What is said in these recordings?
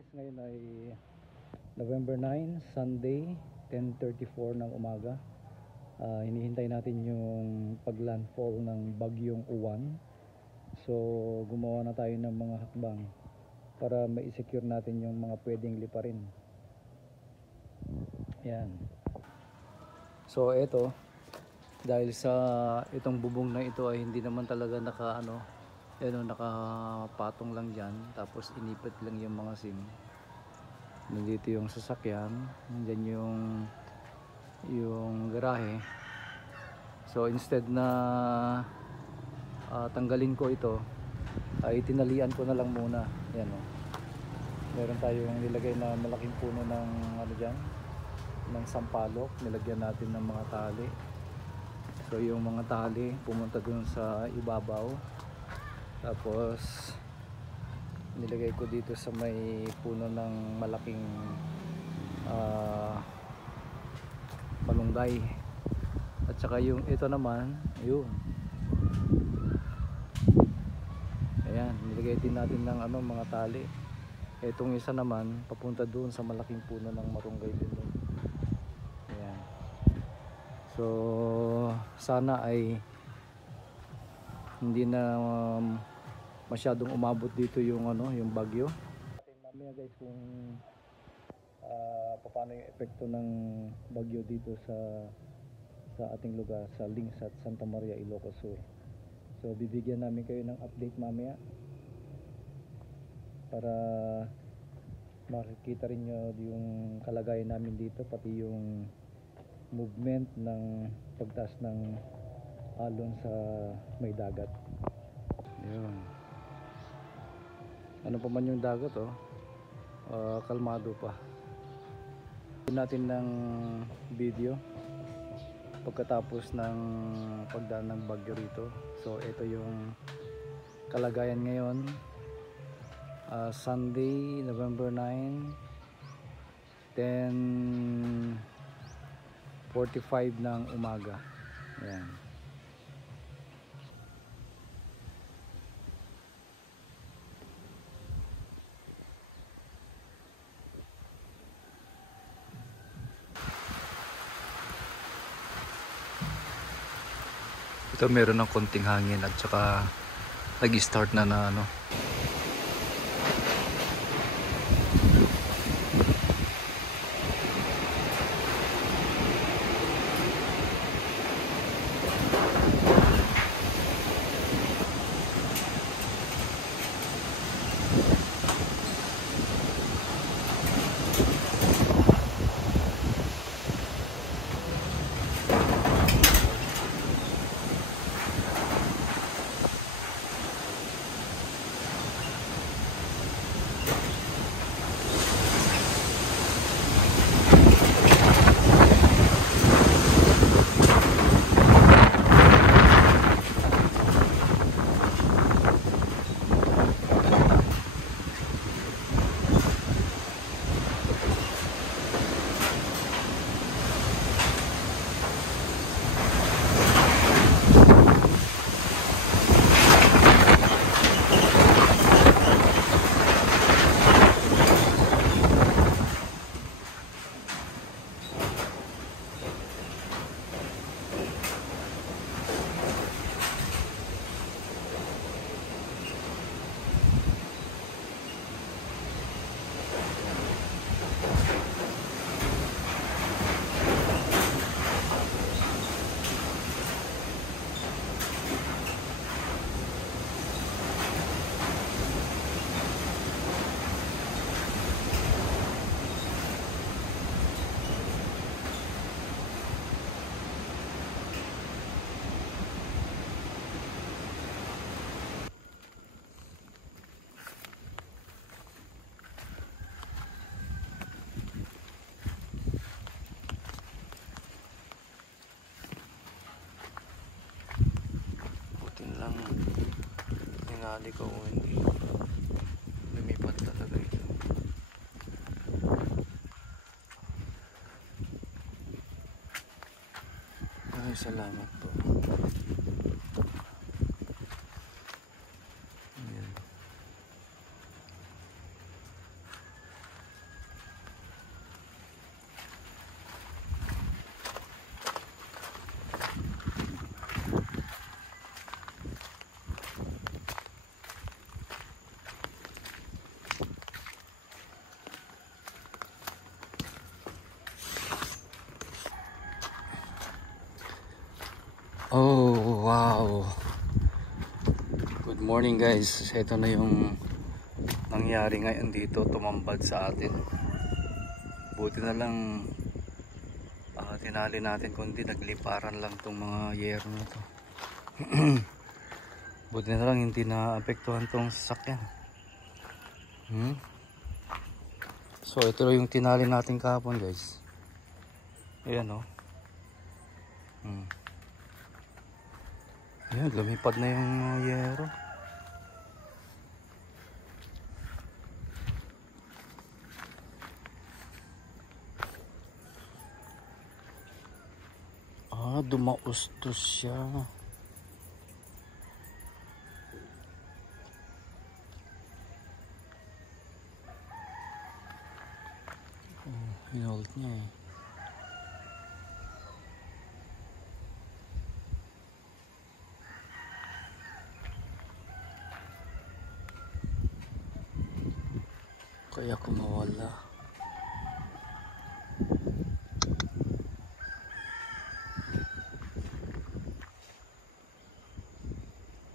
guys, ngayon ay November 9, Sunday, 10:34 ng umaga. Hinihintay natin yung paglandfall ng bagyong Uwan. So gumawa na tayo ng mga hakbang para ma-secure natin yung mga pwedeng liparin. Yan. So eto, dahil sa itong bubong na ito ay hindi naman talaga nakapatong lang dyan, tapos inipit lang yung mga sim. Nandito yung sasakyan, nandyan yung garahe. So instead na tanggalin ko ito, ay tinalian ko na lang muna. Yan o, meron tayong nilagay na malaking puno ng ng sampalok. Nilagyan natin ng mga tali. So yung mga tali pumunta dun sa ibabaw, tapos nilagay ko dito sa may puno ng malaking malunggay. At saka yung ito naman, yun, ayan, nilagay din natin ng mga tali. Itong isa naman papunta doon sa malaking puno ng marunggay din doon. Ayan. So sana ay hindi na masyadong umabot dito yung bagyo. Mamaya guys kung paano yung epekto ng bagyo dito sa ating lugar, sa Lingsat, Santa Maria, Ilocos Sur. So bibigyan namin kayo ng update mamaya para makikita rin nyo yung kalagayan namin dito, pati yung movement ng pagtaas ng alon sa may dagat. Yun. Ano pa man yung dagat, kalmado pa. Natin ng video pagkatapos ng pagdaan ng bagyo rito. So ito yung kalagayan ngayon, Sunday, November 9, 10:45 ng umaga. Ayan. Ito meron ng konting hangin at saka nag-start na tingali ko kung hindi lumipad talaga ito. Ay, salamat po. Ayan. morning guys, ito na yung nangyari ngayon dito, tumambad sa atin. Buti na lang tinali natin, kundi nagliparan lang tong mga yero na to. Buti na lang hindi naapektuhan tong sasakyan. So ito yung tinali natin kahapon guys. Ayan o. Ayan, lumipad na yung yero. Dumaustos siya. Hinold niya eh. Kaya kumawala.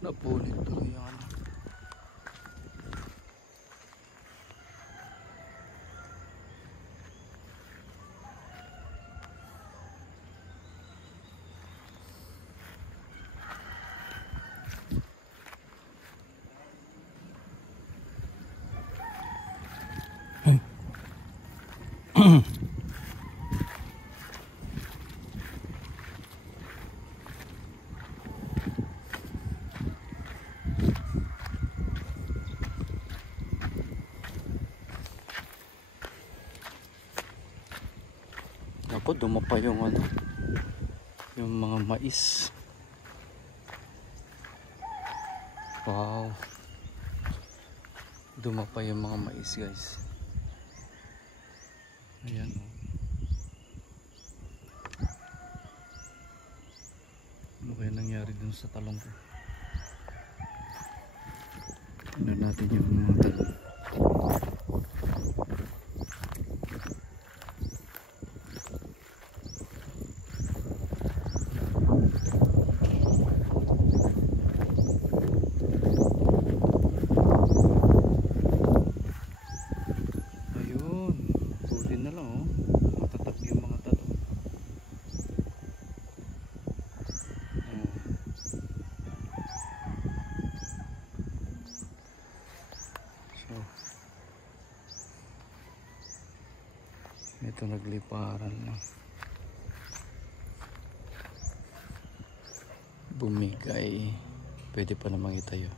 Napunit tuloy yan. Ako, dumapa yung ano, yung mga mais. Wow, dumapa yung mga mais guys. Ayan o. Ano kaya nangyari dun sa talong ko? Ano natin yung mga talong. Ito nagliparan na. Bumigay. Pwede pa namang itayo.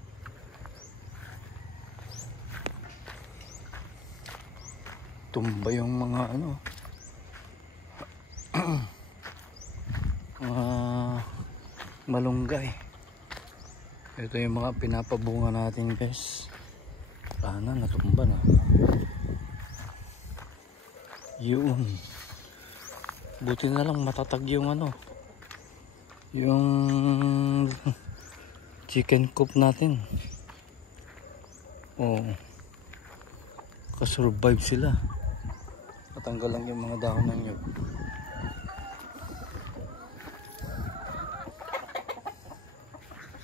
Tumba yung mga ano. Malunggay. Ito yung mga pinapabunga natin guys. Sana natumba na. Yun. Buti na lang matatag yung ano, yung chicken coop natin. Oh, kasurvive sila. Matanggal lang yung mga dahon ng nyug.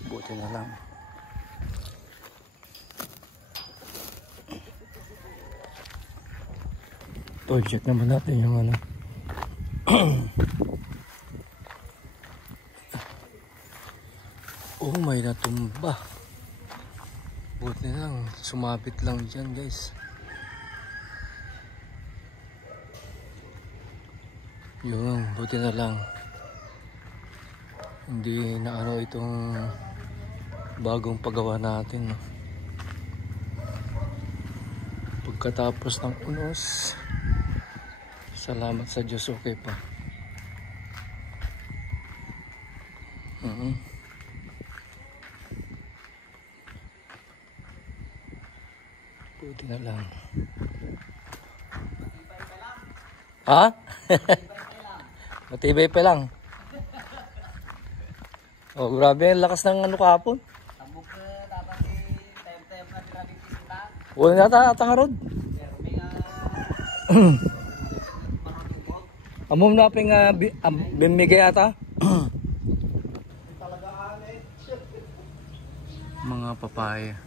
Buti na lang. Ito, check naman natin yung ano. Oh, may natumba. Buti na lang, sumabit lang dyan guys. Yun, buti na lang. Hindi na ano itong bagong paggawa natin. No? Pagkatapos ng unos, salamat sa Diyos, okay pa. Buti na lang. Ha? Matibay pa lang. Oh, grabe ang lakas ng ano kahapon. Wala na tatangarod. Amom na ping bimigay ata. Mga papaya.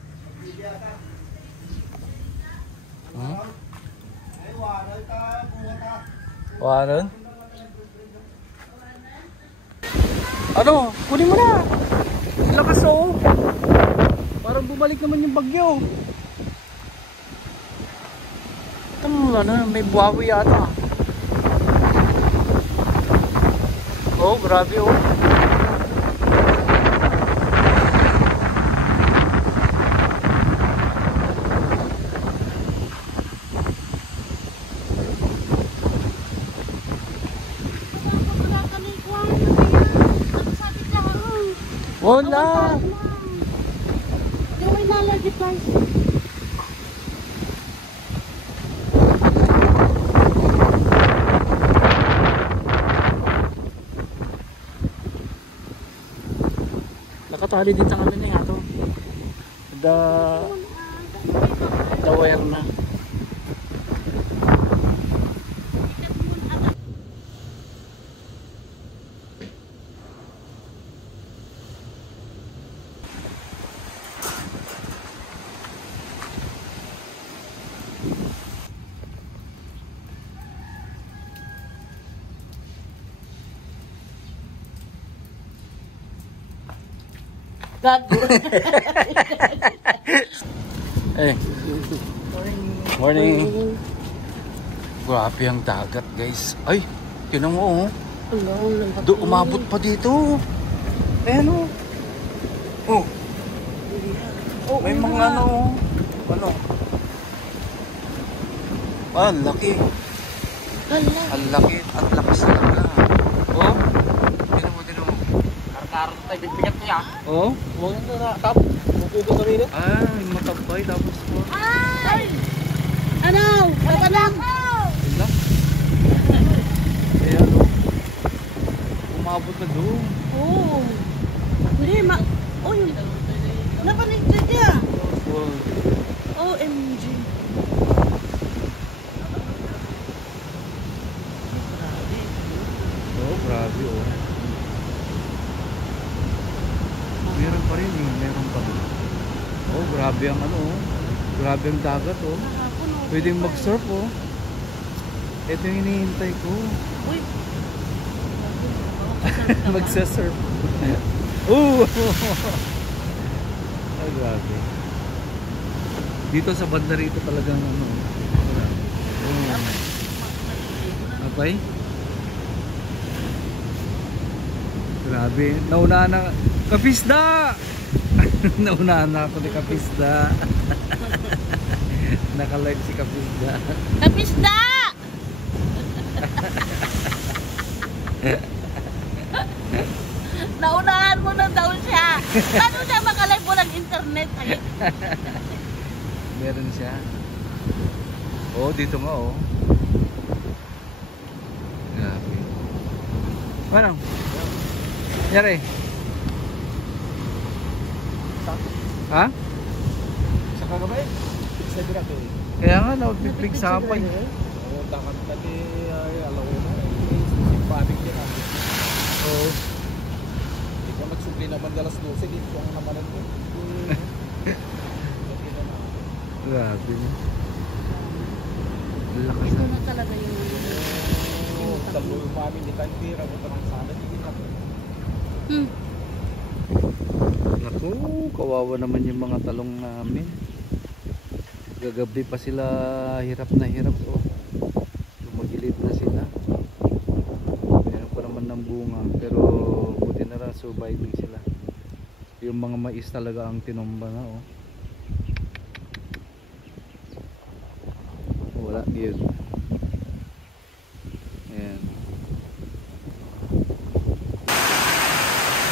Hmm? Waran? Ano? Kunin mo na! Lakas oh! Parang bumalik naman yung bagyo. Ano, may buhawi yata. Oh, grabe oh. Wala. Gawin na allergy price. Nakatali din sa kanila nga to. The wire na. Eh. Morning. Grabe ang dagat, guys. Ay, tinan mo oh. Umabot pa dito. Ayan oh. Oh. Oh, may mga ano. Ano? Ah, laki. Ang laki. Ang lakas talaga. Oh. Tinan mo. Karang tayo, bigat niya. Oh. Huwag na tap. Mukubo kami na. Ah, matabay tapos po. Ay! Ano? Baka lang! Wala. Ayan oh. Umabot na doon. Oo. Hindi, oh, yun. Napanigdad niya. Oh. OMG. Oh, grabe oh. Meron pa rin eh, meron pa rin. Oh, grabe ang ano oh. Grabe ang dagat oh. Pwedeng mag-surf oh. Ito yung hinihintay ko. Uy. Magsa-surf. Oh! Ay, grabe. Dito sa banda rito talagang ano. Okay? Grabe. Naunahan na. Kapisda! Naunahan na ako ni Kapisda. Naka-live si Kapisda. Kapisda! Naunahan mo na daw siya. Paano siya makalive mo ng internet? Meron siya. Oh, dito nga oh. Grabe. Ano? Yari. Ha? Sa kagabay? Sa birak eh. Kaya nga, napipig sapay. Oo, dakat tadi ay alaw na. Simpatik din ako. Oo. Hindi ka magsubli naman dalas 12 dito ang namanan ko. Grabe. Lakas Ito na. na talaga yung Sa luyo mo amin di tandira mo tanang sana hindi na. Naku, kawawa naman yung mga talong namin. Gagabi pa sila hirap na hirap oh. Lumagilid na sila. Meron pa naman ng bunga pero buti na lang surviving sila. Yung mga mais talaga ang tinomba na oh. Wala yun. Ayan.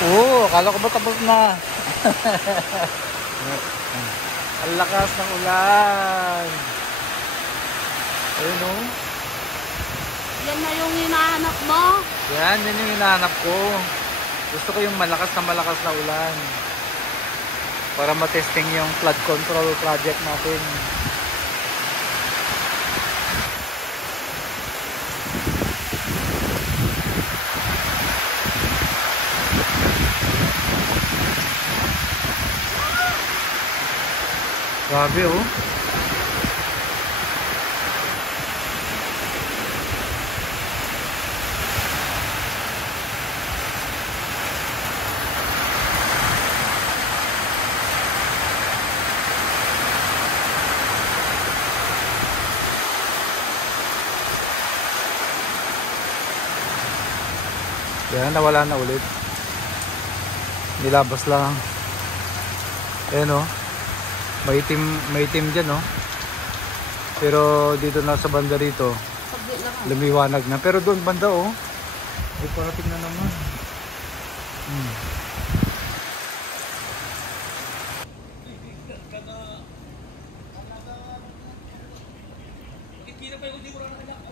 Oh, akala ko ba tapos na? Ang lakas ng ulan. Ayun oh. Yan na yung hinahanap mo? Yan yung hinahanap ko. Gusto ko yung malakas na ulan. Para matesting yung flood control project natin. Grabe oh. Kaya nawala na ulit. Nilabas lang. Ayan oh. Maitim dyan oh. Pero dito na sa banda rito, lumiwanag na. Pero doon banda oh. Ay parating na naman. Kikita pa yung hindi mo na nakilak.